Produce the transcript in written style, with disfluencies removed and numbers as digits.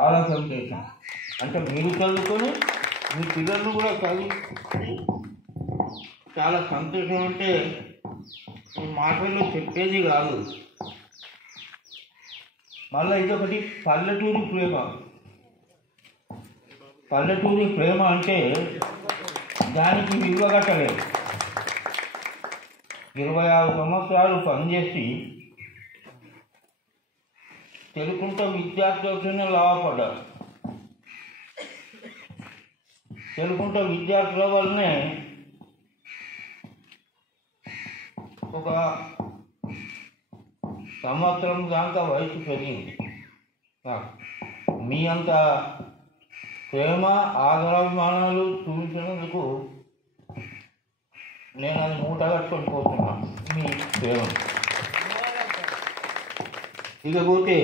చాలా సంతోషం. అంటే మీరు చదువుకొని మీ పిల్లలను కూడా చదువు చాలా సంతోషం. అంటే ఈ మాటల్లో చెప్పేది కాదు. మళ్ళీ ఇదొకటి పల్లెటూరి ప్రేమ. పల్లెటూరి ప్రేమ అంటే దానికి విలువ కట్టలేదు. 26 సంవత్సరాలు పనిచేసి తెలుగుంట విద్యార్థులతోనే లాభపడ్డారు. తెలుగుంట విద్యార్థుల వల్లనే ఒక సంవత్సరం దాకా వయసు పెరిగింది. మీ అంత ప్రేమ ఆదరాభిమానాలు చూపించినందుకు నేను అది మూట కట్టుకొని పోతున్నాను మీ ప్రేమ. ఇకపోతే